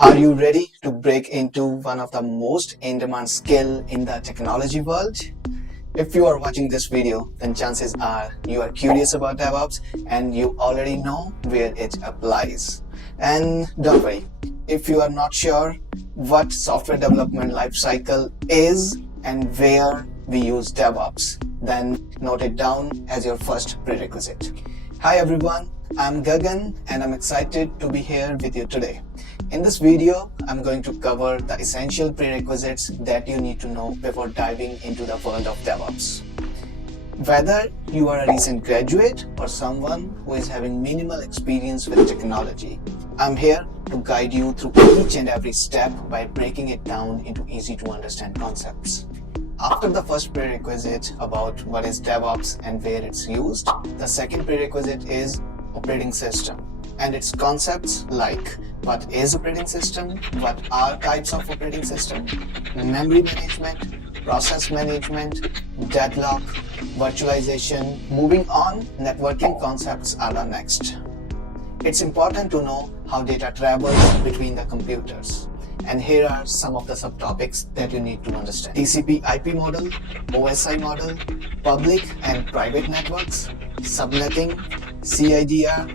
Are you ready to break into one of the most in-demand skill in the technology world? If you are watching this video, then chances are you are curious about DevOps and you already know where it applies. And don't worry, if you are not sure what software development lifecycle is and where we use DevOps, then note it down as your first prerequisite. Hi everyone, I'm Gagan and I'm excited to be here with you today. In this video, I'm going to cover the essential prerequisites that you need to know before diving into the world of DevOps. Whether you are a recent graduate or someone who is having minimal experience with technology, I'm here to guide you through each and every step by breaking it down into easy to understand concepts. After the first prerequisite about what is DevOps and where it's used, the second prerequisite is operating system and its concepts like what is operating system, what are types of operating system, memory management, process management, deadlock, virtualization. Moving on, networking concepts are the next. It's important to know how data travels between the computers. And here are some of the subtopics that you need to understand. TCP/IP model, OSI model, public and private networks, subnetting, CIDR,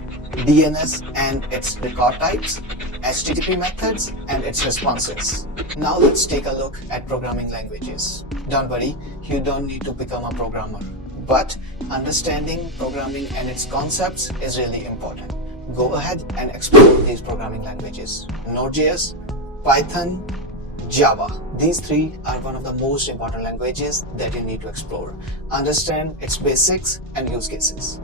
DNS and its record types, HTTP methods and its responses. Now let's take a look at programming languages. Don't worry, you don't need to become a programmer, but understanding programming and its concepts is really important. Go ahead and explore these programming languages. Node.js, Python, Java. These three are one of the most important languages that you need to explore. Understand its basics and use cases.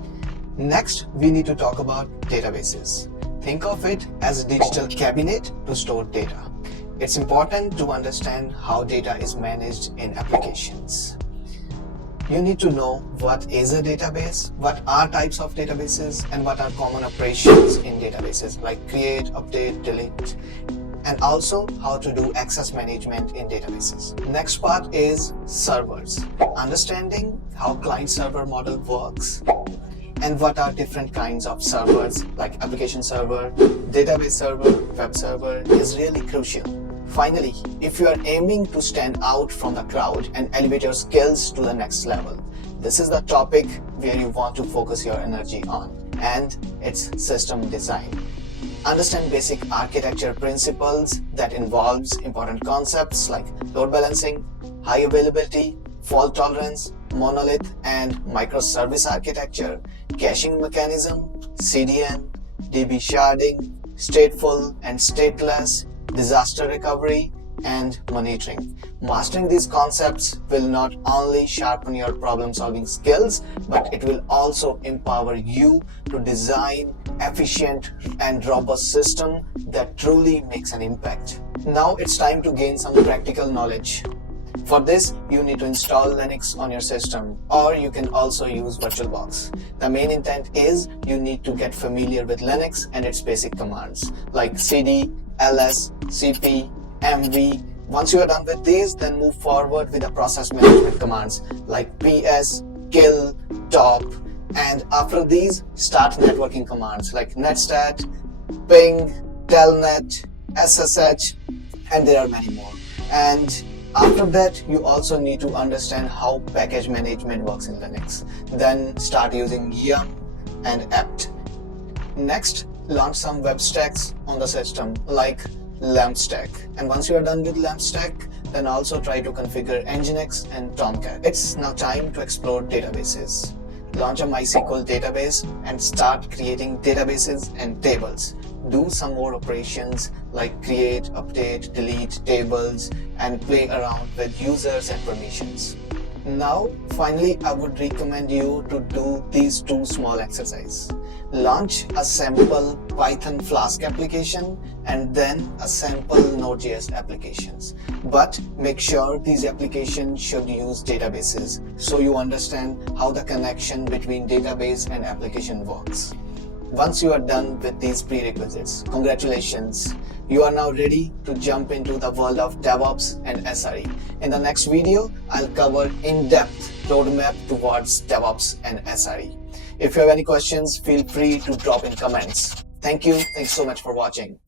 Next, we need to talk about databases. Think of it as a digital cabinet to store data. It's important to understand how data is managed in applications. You need to know what is a database, what are types of databases, and what are common operations in databases like create, update, delete, and also how to do access management in databases. Next part is servers. Understanding how client-server model works and what are different kinds of servers like application server, database server, web server is really crucial. Finally, if you are aiming to stand out from the crowd and elevate your skills to the next level, this is the topic where you want to focus your energy on, and it's system design. Understand basic architecture principles that involves important concepts like load balancing, high availability, fault tolerance, monolith and microservice architecture, caching mechanism, CDN, DB sharding, stateful and stateless, disaster recovery, and monitoring. Mastering these concepts will not only sharpen your problem-solving skills, but it will also empower you to design efficient and robust system that truly makes an impact. Now it's time to gain some practical knowledge. For this, you need to install Linux on your system, or you can also use VirtualBox. The main intent is you need to get familiar with Linux and its basic commands like cd, ls, cp, mv. Once you are done with these, then move forward with the process management commands like ps, kill, top, and after these, start networking commands like netstat, ping, telnet, ssh, and there are many more. And after that, you also need to understand how package management works in Linux. Then start using yum and apt. Next, launch some web stacks on the system like LampStack. And once you are done with LampStack, then also try to configure Nginx and Tomcat. It's now time to explore databases. Launch a MySQL database and start creating databases and tables. Do some more operations like create, update, delete tables, and play around with users and permissions. Now, finally, I would recommend you to do these two small exercises. Launch a sample Python Flask application and then a sample Node.js applications. But make sure these applications should use databases so you understand how the connection between database and application works. Once you are done with these prerequisites, congratulations! You are now ready to jump into the world of DevOps and SRE. In the next video, I'll cover in-depth roadmap towards DevOps and SRE. If you have any questions, feel free to drop in comments. Thank you. Thanks so much for watching.